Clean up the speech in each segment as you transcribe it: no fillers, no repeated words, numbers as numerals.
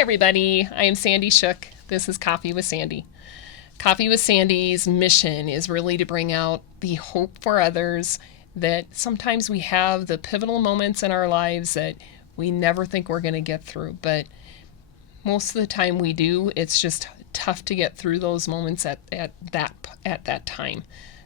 everybody. I am Sandy Shook. This is Coffee with Sandy. Coffee with Sandy's mission is really to bring out the hope for others, that sometimes we have the pivotal moments in our lives that we never think we're going to get through, but most of the time we do. It's just tough to get through those moments at that time.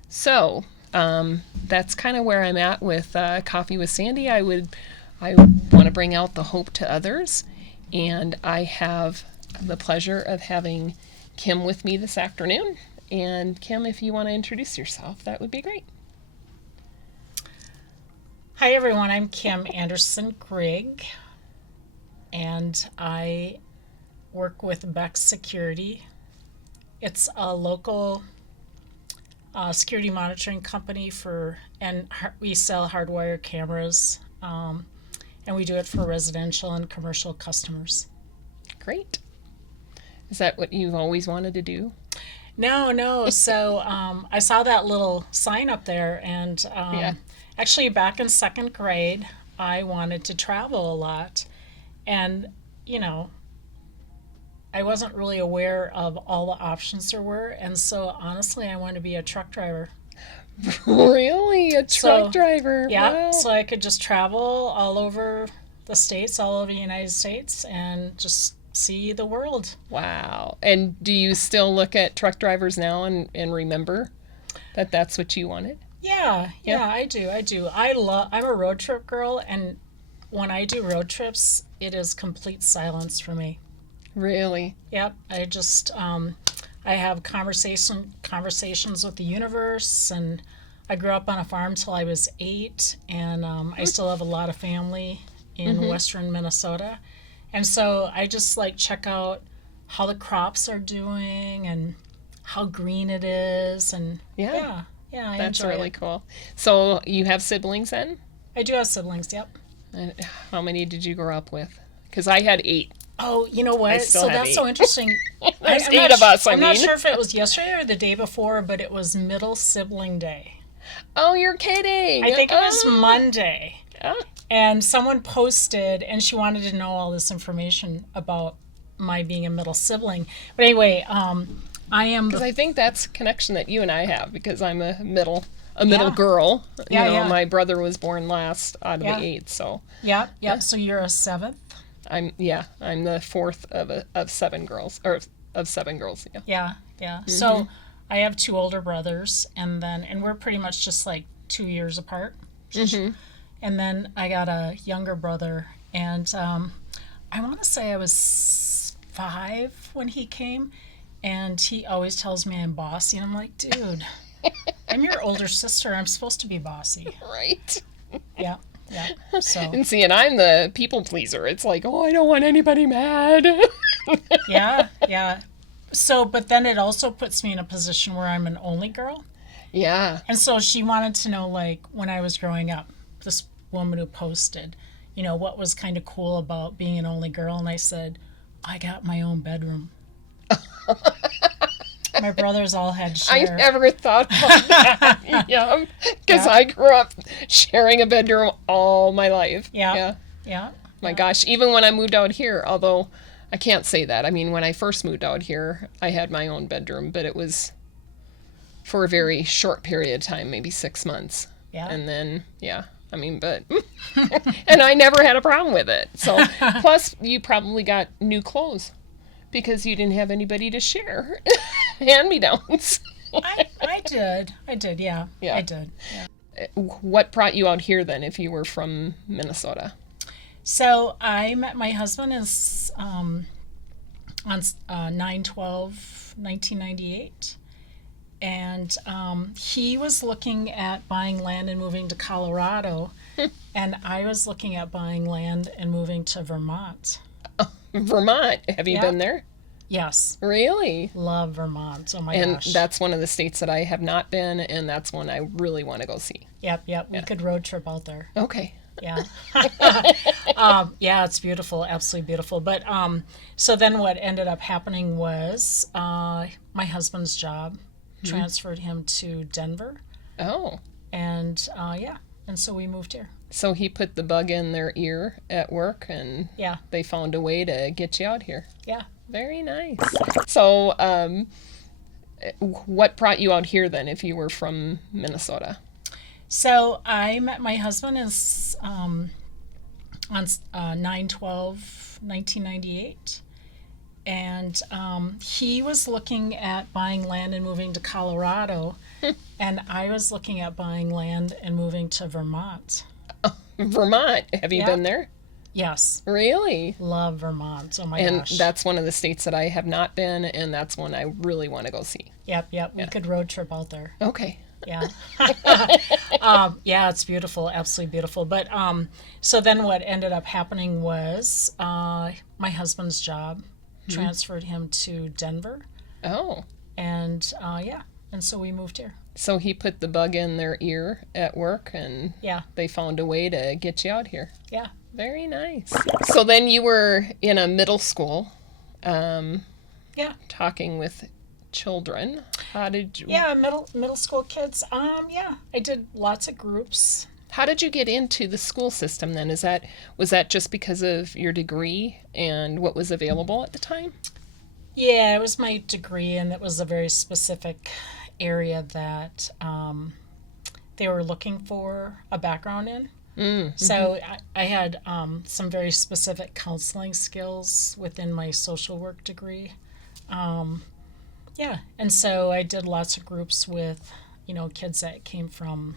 So that's kind of where I'm at with Coffee with Sandy. I want to bring out the hope to others, and I have the pleasure of having Kim with me this afternoon. And Kim, if you want to introduce yourself, that would be great. Hi everyone, I'm Kim Anderson-Grigg, and I work with Beck Security. It's a local security monitoring company and we sell hardwire cameras, and we do it for residential and commercial customers. Great. Is that what you've always wanted to do? No. So I saw that little sign up there, and actually back in second grade, I wanted to travel a lot, and I wasn't really aware of all the options there were, and so honestly, I wanted to be a truck driver. Really? A truck driver? Yeah, Wow. so I could just travel all over the states, all over the United States, and just see the world. Wow. And do you still look at truck drivers now and remember that that's what you wanted? Yeah, I do. I'm a road trip girl, and when I do road trips, it is complete silence for me. Really? Yep, I have conversations with the universe, and I grew up on a farm till I was 8, and I still have a lot of family in western Minnesota, and so I just check out how the crops are doing and how green it is, and yeah, I That's enjoy really it. cool. So you have siblings then? I do have siblings. Yep. And how many did you grow up with? Because I had 8. Oh, you know what? I still So have that's 8. so interesting. There's I'm 8 not of us, I'm not sure if it was yesterday or the day before, but it was Middle Sibling Day. Oh, you're kidding. I think it was Monday. Oh. And someone posted, and she wanted to know all this information about my being a middle sibling. But anyway, I am. Because I think that's a connection that you and I have, because I'm a middle Yeah. girl. Yeah. My brother was born last out of Yeah. the 8, so Yep. So you're a 7th? I'm the 4th of 7 girls, or of 7 girls. Yeah. Yeah. So I have 2 older brothers, and we're pretty much just 2 years apart. And then I got a younger brother, and I want to say I was 5 when he came, and he always tells me I'm bossy, and I'm like, dude, I'm your older sister. I'm supposed to be bossy. Right. Yeah. So And see, and I'm the people pleaser. It's like, oh, I don't want anybody mad. yeah. So, but then it also puts me in a position where I'm an only girl. Yeah. And so she wanted to know, when I was growing up, this woman who posted, what was kind of cool about being an only girl. And I said, I got my own bedroom. My brothers all had I share. never thought about that. Yeah. Because I grew up sharing a bedroom all my life. Yeah. My gosh, even when I moved out here, although I can't say that. I mean, when I first moved out here, I had my own bedroom, but it was for a very short period of time, maybe 6 months. Yeah. And then, but, and I never had a problem with it. So, plus you probably got new clothes because you didn't have anybody to share hand-me-downs. I did. Yeah. I did. Yeah. What brought you out here then if you were from Minnesota? So I met my husband on 9/12/1998, and he was looking at buying land and moving to Colorado, and I was looking at buying land and moving to Vermont. Vermont. Have you Yeah. been there? Yes, Really? love Vermont. Oh my And gosh. that's one of the states that I have not been, and that's one I really want to go see. Yep. We could road trip out there. Okay. Yeah. Yeah, it's beautiful, absolutely beautiful. But so then what ended up happening was my husband's job transferred him to Denver, Oh, and and so we moved here. So he put the bug in their ear at work and Yeah, they found a way to get you out here. yeah. Very nice. So, what brought you out here then if you were from Minnesota? So I met my husband on 9/12/1998. And he was looking at buying land and moving to Colorado, and I was looking at buying land and moving to Vermont. Vermont. Have you Yeah. been there? Yes, Really? love Vermont. Oh my And gosh. that's one of the states that I have not been, and that's one I really want to go see. Yep. We could road trip out there. Okay. Yeah. Yeah, it's beautiful, absolutely beautiful. But so then what ended up happening was my husband's job transferred him to Denver, Oh. and yeah, and so we moved here. So he put the bug in their ear at work and Yeah, they found a way to get you out here. yeah. Very nice. So then you were in a middle school Yeah. talking with children. How did you Yeah, middle school kids. Yeah, I did lots of groups. How did you get into the school system then? Was that just because of your degree and what was available at the time? Yeah, it was my degree, and it was a very specific area that they were looking for a background in. So I had some very specific counseling skills within my social work degree. Yeah, and so I did lots of groups with, kids that came from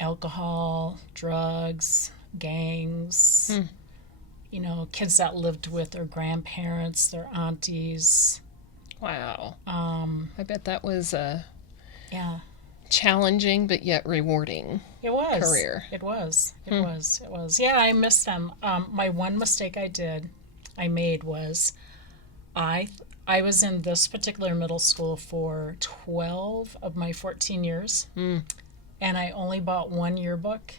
alcohol, drugs, gangs, kids that lived with their grandparents, their aunties. Wow. I bet that was a Yeah, challenging but yet rewarding it was. career. It was. It was. It was. Yeah, I missed them. My one mistake I made was I was in this particular middle school for 12 of my 14 years. And I only bought one yearbook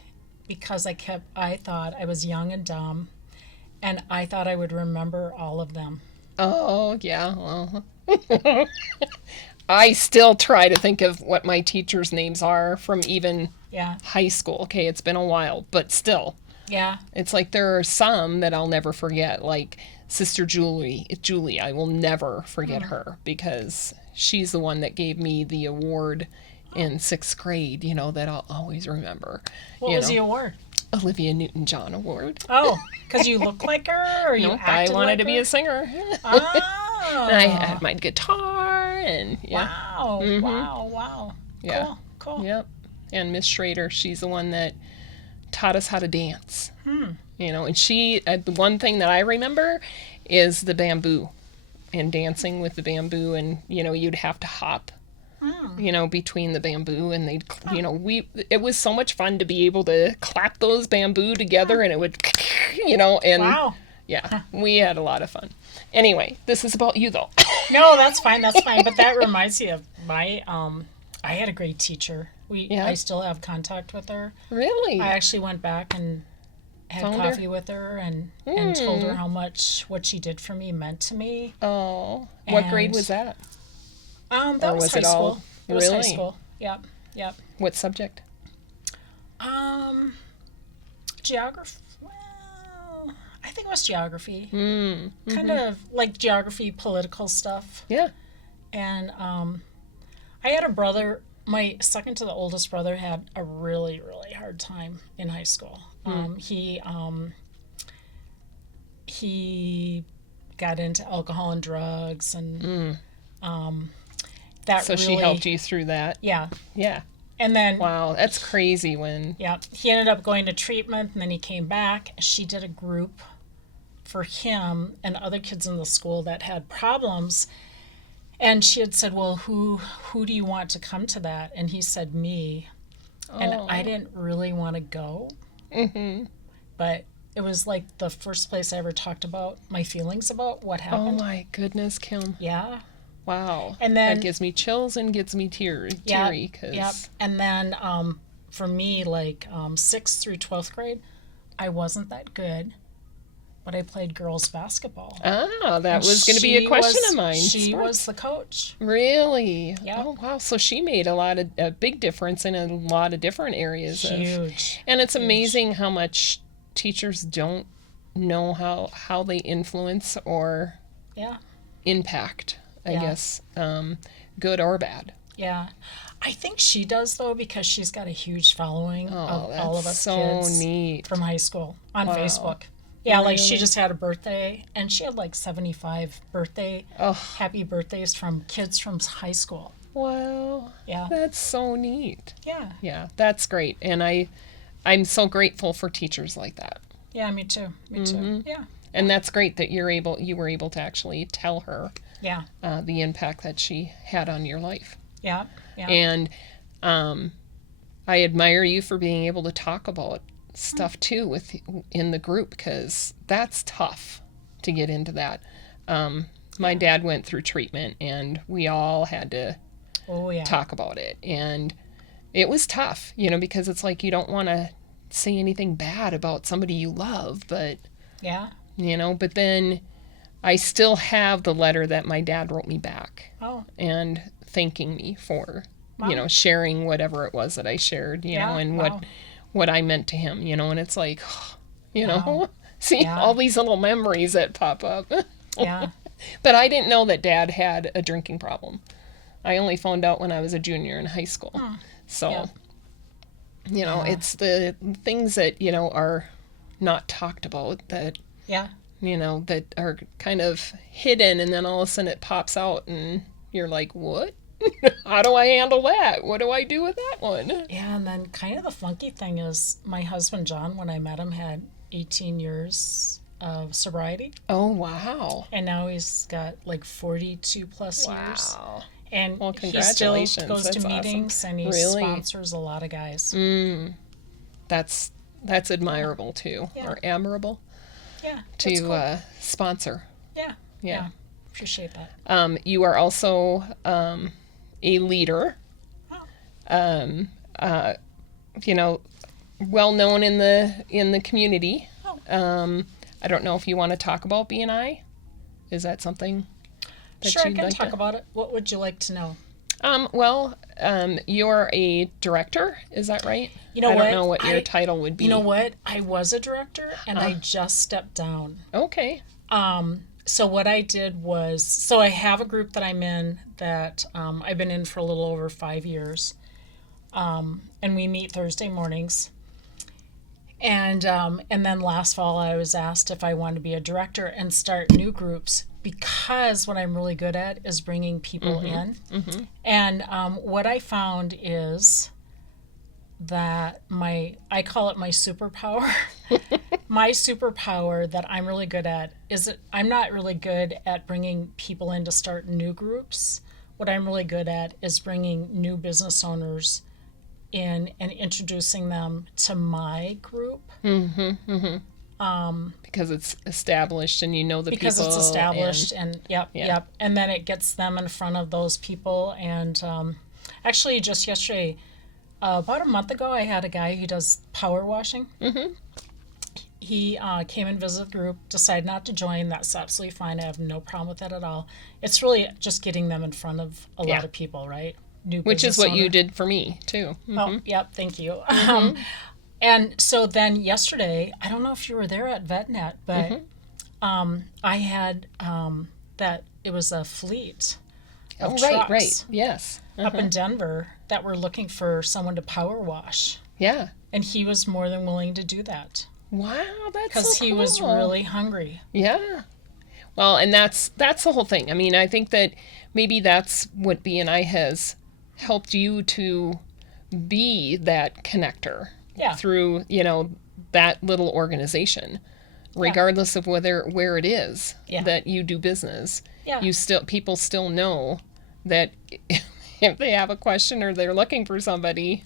because I thought I was young and dumb, and I thought I would remember all of them. Oh, yeah. Well, I still try to think of what my teachers' names are from even Yeah, high school. Okay, it's been a while, but still. yeah, It's like there are some that I'll never forget, like Sister Julie, I will never forget her because she's the one that gave me the award in 6th grade, that I'll always remember. What You was know, the award? Olivia Newton-John Award. Oh, because you look like her, or you Nope, I acted wanted like to be her? a singer. Oh, And I had my guitar and yeah. wow, wow. Yeah. Cool. Yep. And Miss Schrader, she's the one that taught us how to dance. And the one thing that I remember is the bamboo and dancing with the bamboo, and you'd have to hop between the bamboo, and it was so much fun to be able to clap those bamboo together and it would and Wow. yeah, we had a lot of fun. Anyway, this is about you though. No, that's fine. But that reminds me of my I had a great teacher. Yeah. I still have contact with her. Really? I actually went back and had Found her? coffee with her and told her how much what she did for me meant to me. Oh, what grade And- was that? That Or was was high it all- school. It was high Really? school. Yep. What subject? Geography. Well, I think it was geography. Mm-hmm. Kind of like geography, political stuff. Yeah. And I had a brother. My second to the oldest brother had a really, really hard time in high school. He got into alcohol and drugs, and that So really, she helped you through that. Yeah, Yeah. and then Wow, that's crazy when. yeah, he ended up going to treatment, and then he came back. She did a group for him and other kids in the school that had problems. And she had said, well, who do you want to come to that? And he said, me. And Oh. I didn't really want to go. But it was like the first place I ever talked about my feelings about what Oh happened. my goodness, Kim. Yeah. Wow. And then- that gives me chills and gets me teary because Yep. And then for me, like 6th through 12th grade, I wasn't that good. but I played girls basketball. Ah, that was going to be a question of mine. She Sports. was the coach. Really? Yep. Oh, wow. So she made a big difference in a lot of different areas. Huge. And it's amazing how much teachers don't know how they influence or Yeah. impact, I Yeah. guess, good or bad. Yeah. I think she does, though, because she's got a huge following of that's all of us so kids neat. from high school on Wow. Facebook. Yeah, like she Really? just had a birthday, and she had like 75 Oh, happy birthdays from kids from high school. wow. Yeah. That's so neat. Yeah. Yeah, that's great. And I'm so grateful for teachers like that. Yeah, me too. Me too. Yeah. And that's great that you were able to actually tell her Yeah. the impact that she had on your life. Yeah. Yeah. And I admire you for being able to talk about stuff too in the group, because that's tough to get into that. My dad went through treatment, and we all had to Oh, yeah. talk about it, and it was tough, because it's like you don't want to say anything bad about somebody you love, but Yeah. but then I still have the letter that my dad wrote me back Oh. and thanking me for Wow. sharing whatever it was that I shared, Yeah, and wow. what I meant to him, and it's like, Wow. see Yeah. all these little memories that pop up. Yeah. But I didn't know that Dad had a drinking problem. I only found out when I was a junior in high school. So, Yeah. Yeah. it's the things that, are not talked about that, Yeah. that are kind of hidden, and then all of a sudden it pops out and you're like, what? How do I handle that? What do I do with that one? Yeah, and then kind of the funky thing is my husband John, when I met him, had 18 years of sobriety, Oh, wow. and now he's got like 42 plus years. Wow. And Well, he still congratulations. goes to That's awesome. meetings, and he Really? sponsors a lot of guys. That's admirable too, Yeah. or admirable Yeah, that's to cool. sponsor. Yeah, Yeah. appreciate that. You are also a leader. Oh. Well known in the community. Oh. I don't know if you want to talk about B&I. Is that something that Sure, I you'd can like talk to? about it. What would you like to know? You're a director, is that right? You know I what? don't know what your title would be. You know what? I was a director, and I just stepped down. Okay. So what I did was, so I have a group that I'm in that I've been in for a little over 5 years, and we meet Thursday mornings. And then last fall I was asked if I wanted to be a director and start new groups, because what I'm really good at is bringing people in. And what I found is that I call it my superpower. My superpower that I'm really good at is that I'm not really good at bringing people in to start new groups. What I'm really good at is bringing new business owners in and introducing them to my group. Because it's established and you know the Because people. it's established, and Yeah. yep. And then it gets them in front of those people. And actually, just yesterday, about a month ago, I had a guy who does power washing. He came and visited the group, decided not to join. That's absolutely fine. I have no problem with that at all. It's really just getting them in front of a Yeah. lot of people, right? New Which is business what you owner. did for me too. Oh, yep, thank you. And so then yesterday, I don't know if you were there at VetNet, but I had that it was a fleet of trucks Right. Yes. up in Denver that were looking for someone to power wash. Yeah. And he was more than willing to do that Wow, that's because so he was cool. really hungry. Yeah. Well, and that's the whole thing. I mean, I think that maybe that's what B&I has helped you to be that connector Yeah. through, that little organization, regardless of where it is Yeah. that you do business. Yeah. People still know that if they have a question or they're looking for somebody,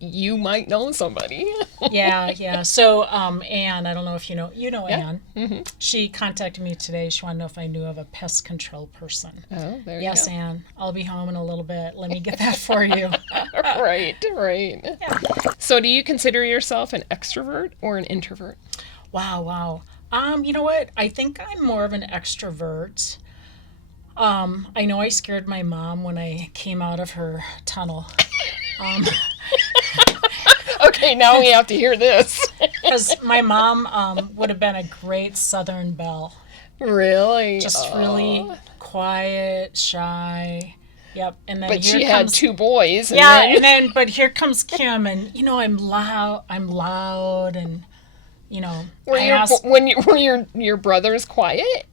you might know somebody. Yeah. So, Anne, I don't know if you know Yeah. Anne. She contacted me today. She wanted to know if I knew of a pest control person. Oh, there Yes, you Anne. I'll be home in a little bit. Let me get that for you. go. Right. So do you consider yourself an extrovert or an introvert? Wow. You know what? I think I'm more of an extrovert. I know I scared my mom when I came out of her tunnel. Um, Okay, now we have to hear this. because my mom would have been a great Southern belle. Really? Just really Oh. quiet, shy. Yep. And then But here she had comes 2 boys, and yeah, then and then but here comes Kim, and I'm loud, and were I ask, were your brothers quiet?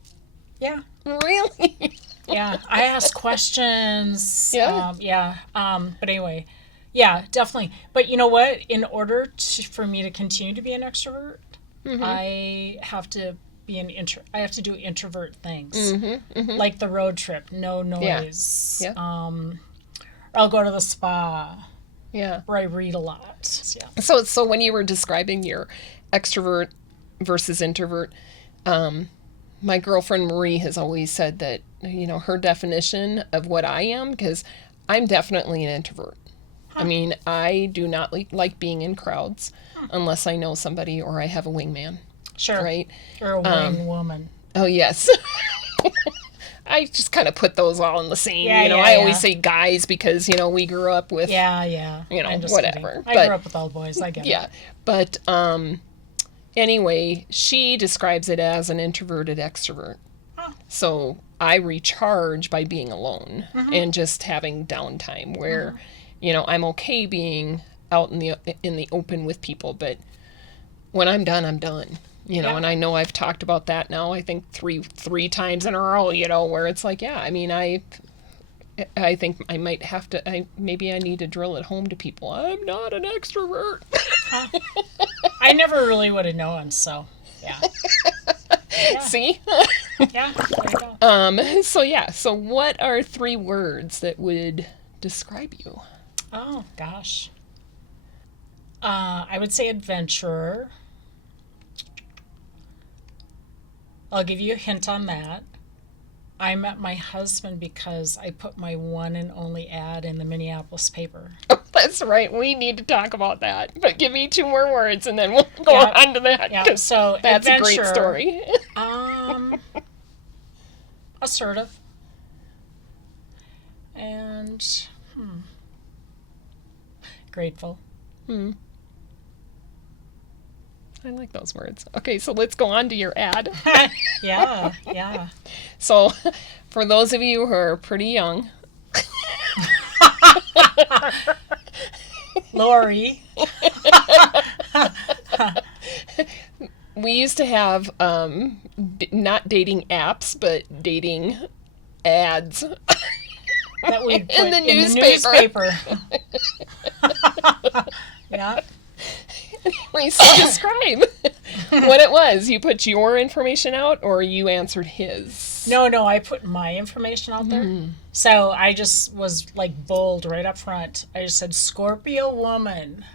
yeah, Really? yeah, I ask questions. Yeah. Yeah. But anyway, yeah, definitely. But you know what? In order for me to continue to be an extrovert, I have to I have to do introvert things, like the road trip, no Yeah. noise. Yeah. I'll go to the spa, Yeah. where I read a lot. Yeah. So when you were describing your extrovert versus introvert, my girlfriend Marie has always said that, her definition of what I am, because I'm definitely an introvert. I mean, I do not like being in crowds unless I know somebody or I have a wingman, Sure. right? Or a wing woman. Oh, yes. I just kind of put those all in the same, Yeah, yeah, I always yeah. say guys because, we grew up with, Yeah, yeah. I'm just whatever. kidding. I But grew up with all boys. I get yeah, it. but anyway, she describes it as an introverted extrovert. Oh. So I recharge by being alone and just having downtime where, I'm okay being out in the open with people, but when I'm done, I'm done. Yeah. And I know I've talked about that now, I think three times in a row, where it's like, yeah, I mean, I think I might have to, maybe I need to drill it home to people. I'm not an extrovert. I never really would have known, so yeah. Yeah. See? Yeah. There you go. So yeah, so what are 3 words that would describe you? Oh, gosh. I would say adventurer. I'll give you a hint on that. I met my husband because I put my one and only ad in the Minneapolis paper. Oh, that's right. We need to talk about that. But give me 2 more words and then we'll go Yeah. on to that. Yeah. 'Cause So that's a adventure, great story. Assertive, and grateful. I like those words. Okay, so let's go on to your ad. Yeah, yeah. So, for those of you who are pretty young, Lori. we used to have not dating apps, but dating ads. That we put In the in newspaper. the newspaper. Yeah. Please describe what it was. You put your information out or you answered his? No, I put my information out there. So I just was like bold right up front. I just said Scorpio woman.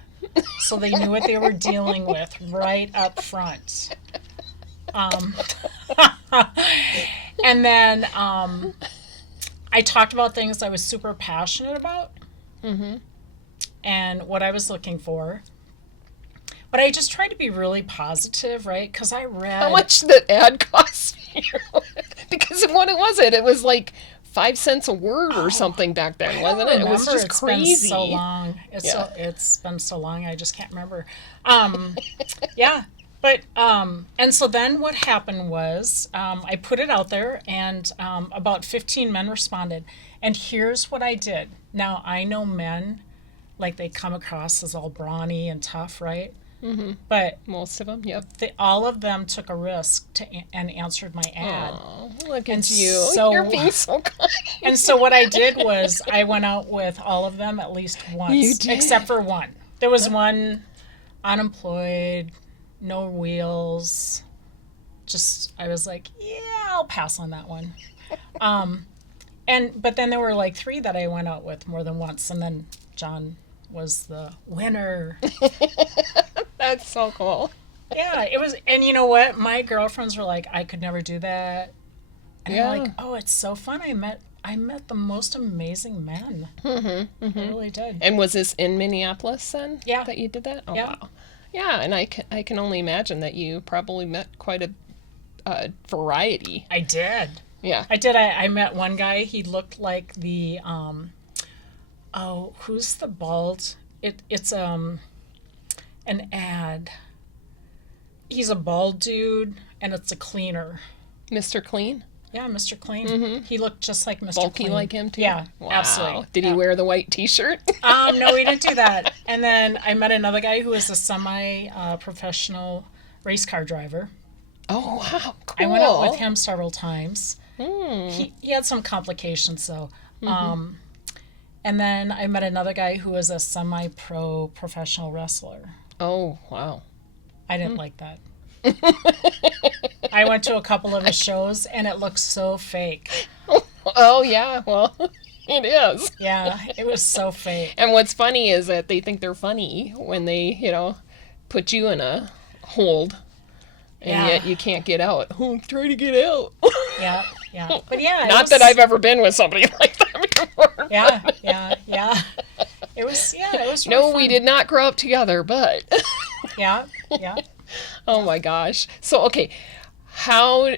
So they knew what they were dealing with right up front. And then I talked about things I was super passionate about and what I was looking for. But I just tried to be really positive, right? Because I read. How much did that ad cost you? Because what was it? It was like 5 cents a word or something back then, wasn't it? It was just It's crazy. been so long. It's been so long. I just can't remember. Yeah, but and so then what happened was I put it out there, and about 15 men responded. And here's what I did. Now I know men, like they come across as all brawny and tough, right? But Most of them, yep. all of them took a risk and answered my ad. Oh, look And at you. so- You're being so kind. And so what I did was I went out with all of them at least once, You did? except for one. There was one unemployed, no wheels. Just I was like, yeah, I'll pass on that one. But then there were like 3 that I went out with more than once, and then John was the winner. That's so cool. Yeah, it was, and you know what? My girlfriends were like, I could never do that. And Yeah. I'm like, oh, it's so fun. I met the most amazing men. I really did. And was this in Minneapolis then? Yeah. That you did that? Oh, Yeah. wow. Yeah, and I can only imagine that you probably met quite a variety. I did. Yeah. I did. I met one guy. He looked like the oh, who's the bald? It's an ad. He's a bald dude, and it's a cleaner. Mr. Clean? Yeah, Mr. Clean. He looked just like Mr. Bulky Clean. like him too? Yeah, Wow. absolutely. Did he Yeah. wear the white t-shirt? No, he didn't do that. And then I met another guy who was a semi-professional race car driver. Oh, wow. Cool. I went out with him several times. Mm. He had some complications, though. And then I met another guy who was a semi-pro professional wrestler. Oh, wow. I didn't like that. I went to a couple of his shows, and it looked so fake. Oh, yeah. Well, it is. Yeah, it was so fake. And what's funny is that they think they're funny when they, put you in a hold. And Yeah. yet you can't get out. Oh, try to get out. Yeah, yeah. But yeah, Not that I've ever been with somebody like that before. Yeah. It was No, really we fun. did not grow up together, but Yeah. oh my gosh. So okay, how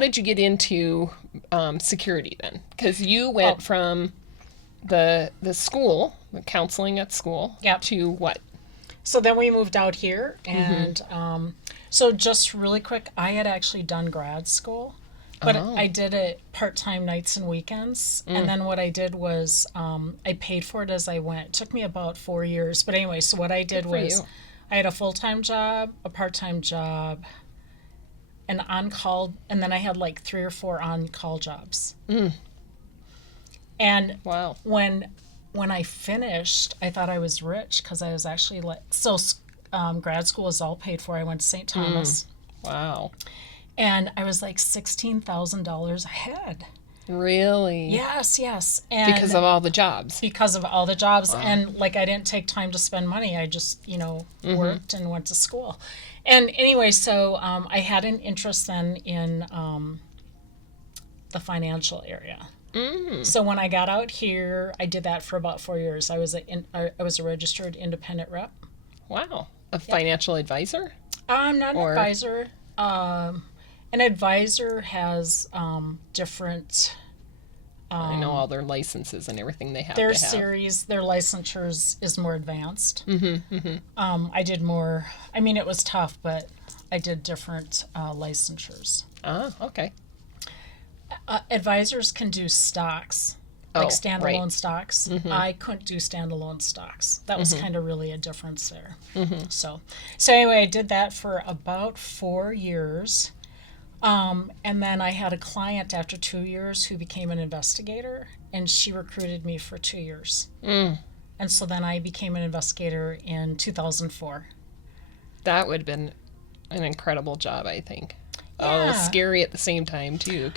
did you get into security then? Because you went from the school, the counseling at school, Yep. to what? So then we moved out here, and so just really quick, I had actually done grad school, but I did it part-time nights and weekends. And then what I did was I paid for it as I went. It took me about 4 years. But anyway, so what I did for was you. I had a full-time job, a part-time job, an on-call, and then I had like 3 or 4 on-call jobs. And Wow. when I finished, I thought I was rich because I was actually grad school was all paid for. I went to St. Thomas, Wow. and I was like $16,000 ahead. Really? Yes, and Because of all the jobs. because of all the jobs, and like I didn't take time to spend money. I just worked and went to school, and anyway, so I had an interest then in the financial area. So when I got out here, I did that for about 4 years. I was a registered independent rep. Wow. A financial advisor? I'm not an Or- advisor. An advisor has different. I know all their licenses and everything they have Their to have. series, their licensures is more advanced. I did more. I mean, it was tough, but I did different licensures. Ah, okay. Advisors can do stocks, like Oh, standalone right. stocks. I couldn't do standalone stocks. That was kind of really a difference there. So anyway, I did that for about 4 years. And then I had a client after 2 years who became an investigator, and she recruited me for 2 years. And so then I became an investigator in 2004. That would have been an incredible job, I think. Yeah. Oh, scary at the same time too,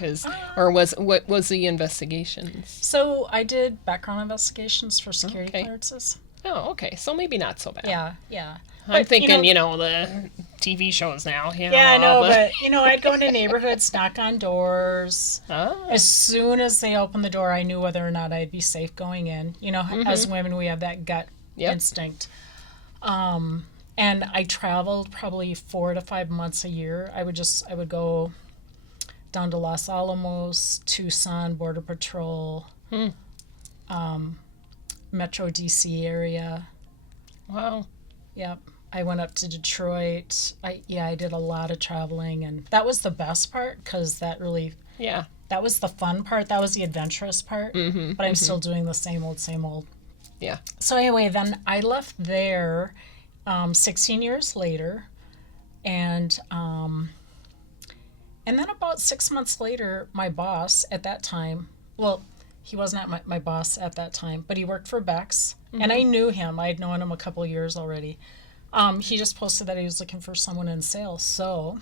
what was the investigations? So I did background investigations for security Okay. clearances. Oh, okay. So maybe not so bad. Yeah. I'm But, thinking, the TV shows now. Yeah, I know, but I'd go into neighborhoods, knock on doors. Ah, As soon as they opened the door, I knew whether or not I'd be safe going in. As women, we have that gut Yep. instinct. And I traveled probably 4 to 5 months a year. I would go down to Los Alamos, Tucson, Border Patrol, Metro DC area. wow. Yep. I went up to Detroit. I did a lot of traveling, and that was the best part because that was the fun part. That was the adventurous part. But I'm still doing the same old. Yeah. So anyway, then I left there 16 years later, and then about 6 months later, my boss at that time, well, he wasn't my boss at that time, but he worked for Bex, and I knew him. I had known him a couple years already. He just posted that he was looking for someone in sales, so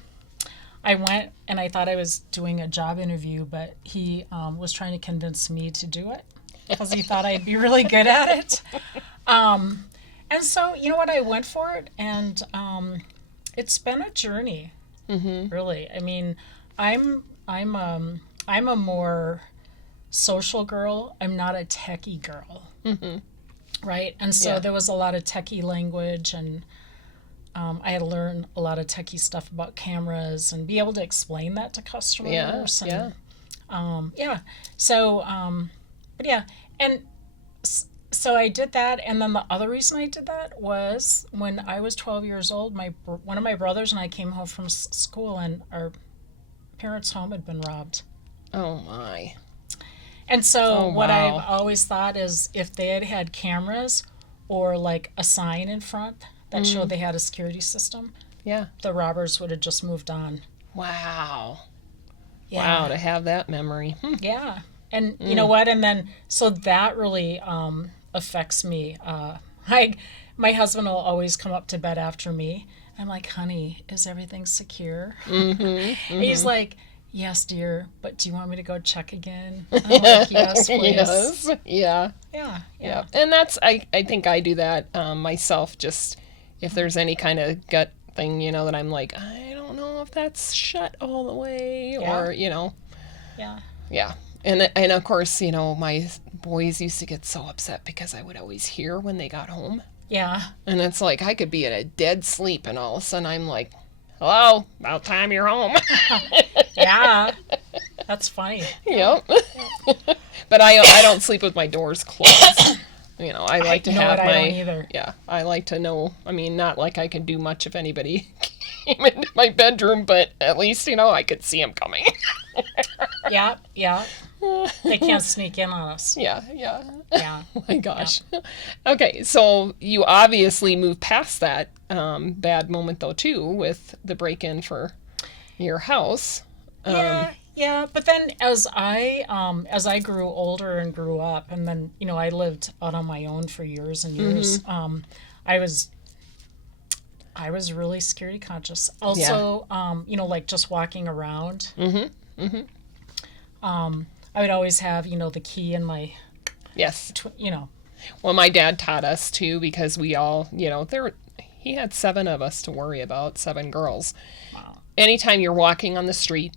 I went, and I thought I was doing a job interview, but he was trying to convince me to do it because he thought I'd be really good at it. And so, you know what, I went for it, and it's been a journey, really. I mean, I'm a more social girl. I'm not a techie girl, right? And so there was a lot of techie language, and I had to learn a lot of techie stuff about cameras and be able to explain that to customers. Yeah, And, yeah. yeah. So, but yeah. And so I did that. And then the other reason I did that was when I was 12 years old, one of my brothers and I came home from school, and our parents' home had been robbed. Oh my. And so Oh what wow. I've always thought is if they had had cameras or like a sign in front that showed they had a security system, Yeah. the robbers would have just moved on. Wow. Yeah. Wow, to have that memory. Yeah. And you know what? And then, so that really affects me. My husband will always come up to bed after me. I'm like, honey, is everything secure? He's like, yes, dear, but do you want me to go check again? I'm like, yes, please. Yes. Yeah. Yeah. Yeah. And that's, I think I do that myself, just if there's any kind of gut thing, that I'm like, I don't know if that's shut all the way or, Yeah. yeah. And of course, my boys used to get so upset because I would always hear when they got home. Yeah. And it's like I could be in a dead sleep and all of a sudden I'm like, hello, about time you're home. Yeah. That's funny. Yep. But I don't sleep with my doors closed. I like to have I my, don't either. yeah, I like to know, not like I can do much if anybody came into my bedroom, but at least, I could see them coming. Yeah. Yeah. They can't sneak in on us. Yeah, yeah. Yeah. Oh my gosh. Okay, so you obviously moved past that bad moment though too with the break-in for your house. Yeah. But then as I grew older and grew up, and then I lived out on my own for years and years. I was really security conscious. Also, like just walking around. I would always have the key in my Yes. you know. Well, my dad taught us too because we all, he had 7 of us to worry about, 7 girls. Wow. Anytime you're walking on the street,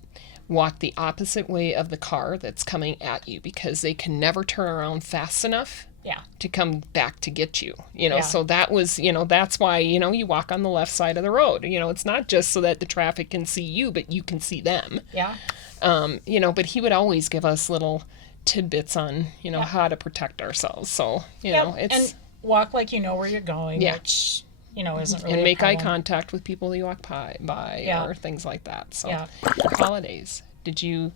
walk the opposite way of the car that's coming at you because they can never turn around fast enough Yeah. to come back to get you. Yeah. So that was, that's why, you walk on the left side of the road. It's not just so that the traffic can see you, but you can see them. Yeah. But he would always give us little tidbits on, how to protect ourselves. So, it's... And walk like you know where you're going, Yeah. which, isn't really and a make eye problem. contact with people you walk by Yeah. or things like that. So, Yeah. your holidays. Did you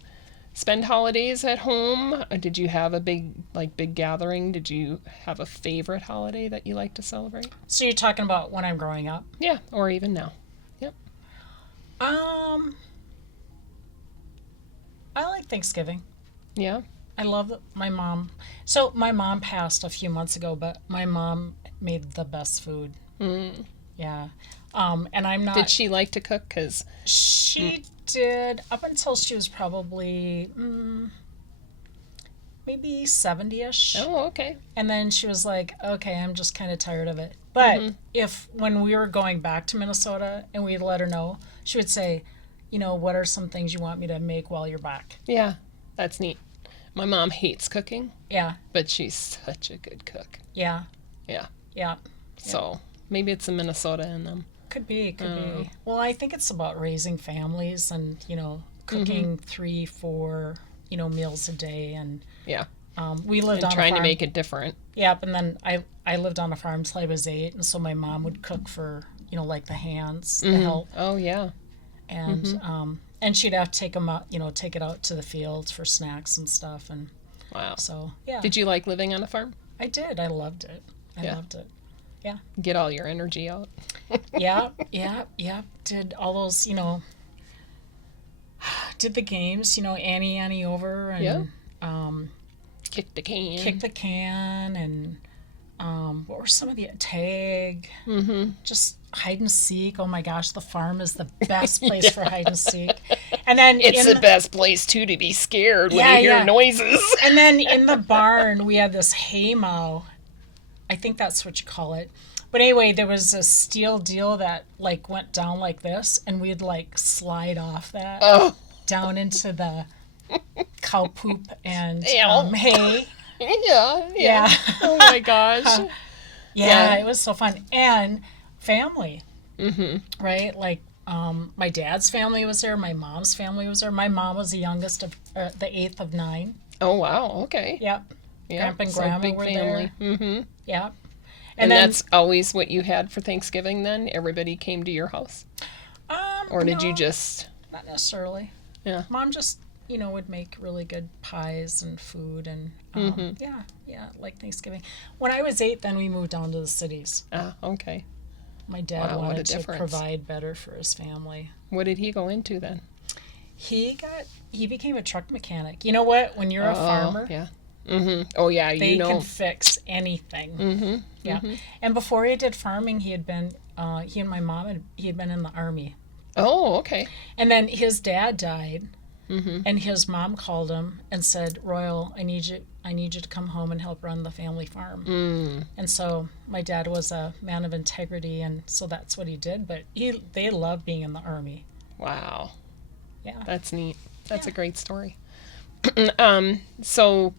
spend holidays at home? Did you have a big gathering? Did you have a favorite holiday that you like to celebrate? So you're talking about when I'm growing up? Yeah, or even now. Yep. I like Thanksgiving. Yeah. I love my mom. So my mom passed a few months ago, but my mom made the best food. Yeah. And I'm not... Did she like to cook? 'Cause She did up until she was probably maybe 70-ish. oh, okay. And then she was like, okay, I'm just kind of tired of it. But when we were going back to Minnesota and we'd let her know, she would say, what are some things you want me to make while you're back? Yeah, that's neat. My mom hates cooking, Yeah. but she's such a good cook. Yeah. Yeah. Yeah. So maybe it's in Minnesota in them. Could be. Well, I think it's about raising families and, cooking 3, 4, meals a day. And Yeah. we lived And on a trying farm. to make it different. Yep. And then I lived on a farm till I was 8. And so my mom would cook for, like the hands, the help. Oh, yeah. And she'd have to take them out, take it out to the fields for snacks and stuff. And Wow. so, yeah. Did you like living on a farm? I did. I loved it. I Yeah. loved it. Get all your energy out. Yeah. Did all those, did the games, Annie over and Yeah. Kick the can. kick the can and what were some of the tag? Just hide and seek. Oh my gosh, the farm is the best place for hide and seek. And then It's the best place, too, to be scared when you hear noises. And then in the barn, we had this hay mow. I think that's what you call it. But anyway, there was a steel deal that went down like this, and we'd slide off that down into the cow poop and hay. Yeah. Oh my gosh. Yeah, it was so fun. And family. right? Like, my dad's family was there. My mom's family was there. My mom was the youngest of the eighth of nine. Oh, wow. Okay. Yep. Yeah. Grandpa and So grandma big were family. there. Mm-hmm. Yep. And then, that's always what you had for Thanksgiving then? Everybody came to your house? Or did you no, just... not necessarily. Yeah. Mom just, would make really good pies and food and like Thanksgiving. When I was 8, then we moved down to the cities. Ah, okay. My dad Wow, what a wanted to difference. provide better for his family. What did he go into then? He became a truck mechanic. You know what? When you're a farmer, Yeah. Mm-hmm. Oh, yeah, they can fix anything. Mm-hmm. Yeah. Mm-hmm. And before he did farming, he and my mom he had been in the Army. Oh, okay. And then his dad died. Mm-hmm. And his mom called him and said, "Royal, I need you to come home and help run the family farm." And so my dad was a man of integrity, and so that's what he did. But they loved being in the Army. Wow. Yeah. That's neat. That's a great story. So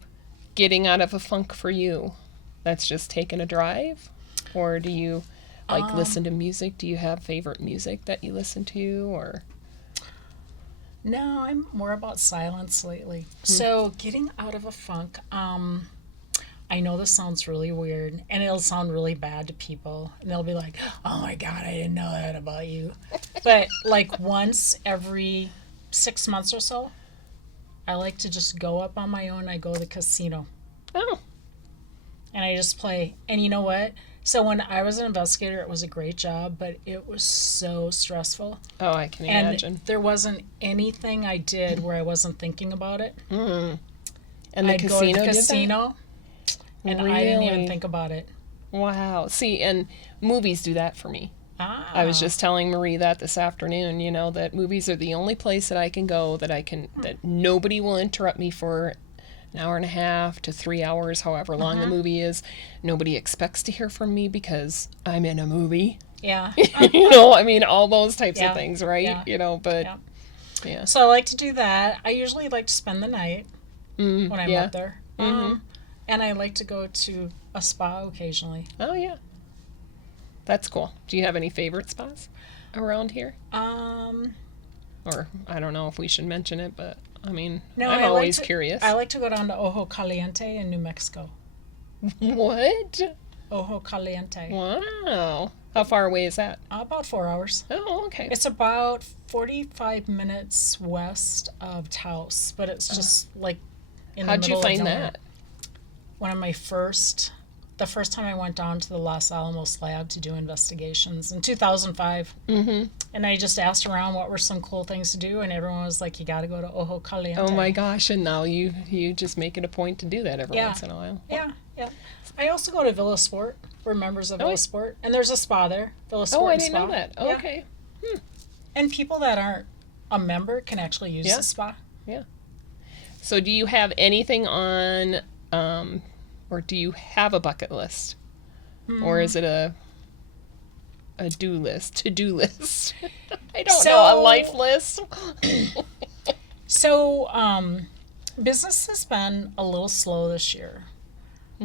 getting out of a funk for you, that's just taking a drive? Or do you listen to music? Do you have favorite music that you listen to, or? No, I'm more about silence lately. So getting out of a funk, I know this sounds really weird, and it'll sound really bad to people, and they'll be like, "Oh my God, I didn't know that about you." But like once every 6 months or so, I like to just go up on my own. I go to the casino, Oh. and I just play. And you know what? So when I was an investigator, it was a great job, but it was so stressful. Oh, I can And imagine. there wasn't anything I did where I wasn't thinking about it. Mm. And the I'd casino go to the did casino, and I didn't even think about it. that? Wow. See, and movies do that for me. Ah. I was just telling Marie that this afternoon, that movies are the only place that I can go that nobody will interrupt me for an hour and a half to 3 hours, however long the movie is. Nobody expects to hear from me because I'm in a movie. Yeah. All those types Yeah. of things, right? Yeah. But Yeah. yeah. So I like to do that. I usually like to spend the night when I'm yeah. up there. And I like to go to a spa occasionally. Oh, yeah. That's cool. Do you have any favorite spas around here? Or I don't know if we should mention it, but No, I'm I always like to, curious. I like to go down to Ojo Caliente in New Mexico. What? Ojo Caliente. Wow. How far away is that? About 4 hours. Oh, okay. It's about 45 minutes west of Taos, but it's just like in the How'd middle you find of nowhere. that? One of the first time I went down to the Los Alamos lab to do investigations in 2005. Mm-hmm. And I just asked around what were some cool things to do, and everyone was like, "You got to go to Ojo Caliente." Oh my gosh! And now you just make it a point to do that every Yeah. once in a while. Yeah, yeah. I also go to Villa Sport. We're members of Villa Sport, and there's a spa there. Villa Sport. Oh, I and didn't Spa. know that. Yeah. Okay. And people that aren't a member can actually use the spa. So, do you have anything on, or do you have a bucket list, or is it a to-do list? I don't know. A life list. So, business has been a little slow this year.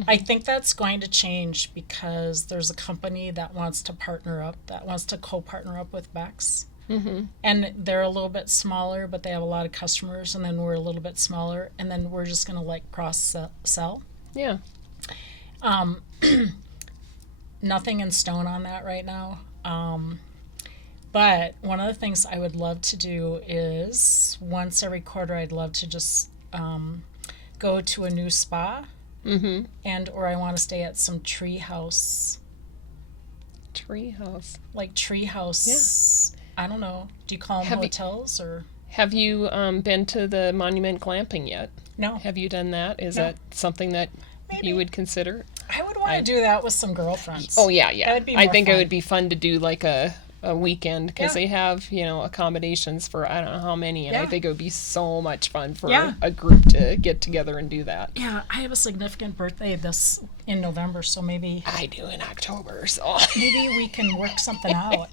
I think that's going to change because there's a company that wants to co-partner up with Bex. And they're a little bit smaller, but they have a lot of customers, and then we're a little bit smaller, and then we're just going to cross sell. Yeah. Nothing in stone on that right now. But one of the things I would love to do is once every quarter, I'd love to just go to a new spa, or I want to stay at some tree house. Like tree house. Yeah. I don't know. Do you call them hotels or? Have you been to the Monument Glamping yet? No. Have you done that? Is that something that you would consider? I would want to do that with some girlfriends. Oh, yeah. That would be I more think fun. it would be fun to do like a weekend because Yeah. they have, accommodations for I don't know how many. And I Yeah. think it would be so much fun for Yeah. a group to get together and do that. Yeah, I have a significant birthday in November, so maybe I do in October, so maybe we can work something out.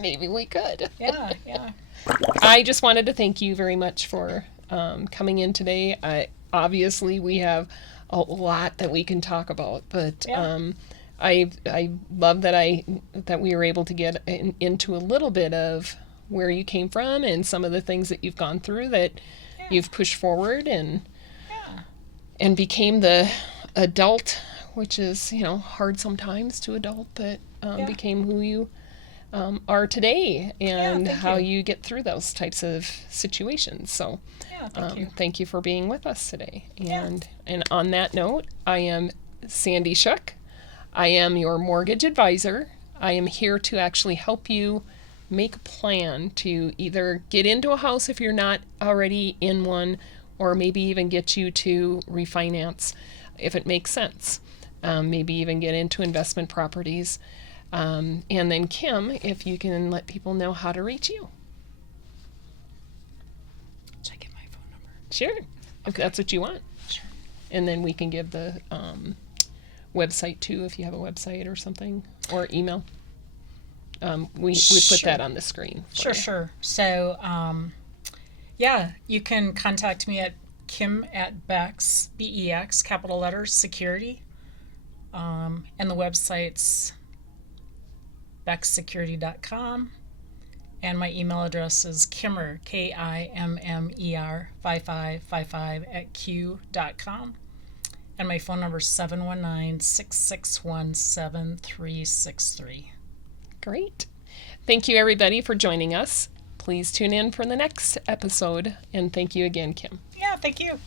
maybe we could. Yeah, yeah. I just wanted to thank you very much for coming in today. Obviously, we have a lot that we can talk about, but Yeah. I love that we were able to get into a little bit of where you came from and some of the things that you've gone through that you've pushed forward and became the adult, which is hard sometimes to adult, but became who you are today, and how you get through those types of situations. So thank you for being with us today. And on that note, I am Sandy Shook. I am your mortgage advisor. I am here to actually help you make a plan to either get into a house if you're not already in one, or maybe even get you to refinance if it makes sense. Maybe even get into investment properties. And then Kim, if you can let people know how to reach you. Should I get my phone number? Sure, if that's what you want. Sure. And then we can give the website too, if you have a website or something, or email. We put that on the screen. Sure. So, you can contact me at Kim@Bex, BEX, capital letters, security. And the website's bexsecurity.com. And my email address is Kimmer, KIMMER 5555 @q.com. And my phone number is 719-661-7363. Great. Thank you, everybody, for joining us. Please tune in for the next episode. And thank you again, Kim. Yeah, thank you.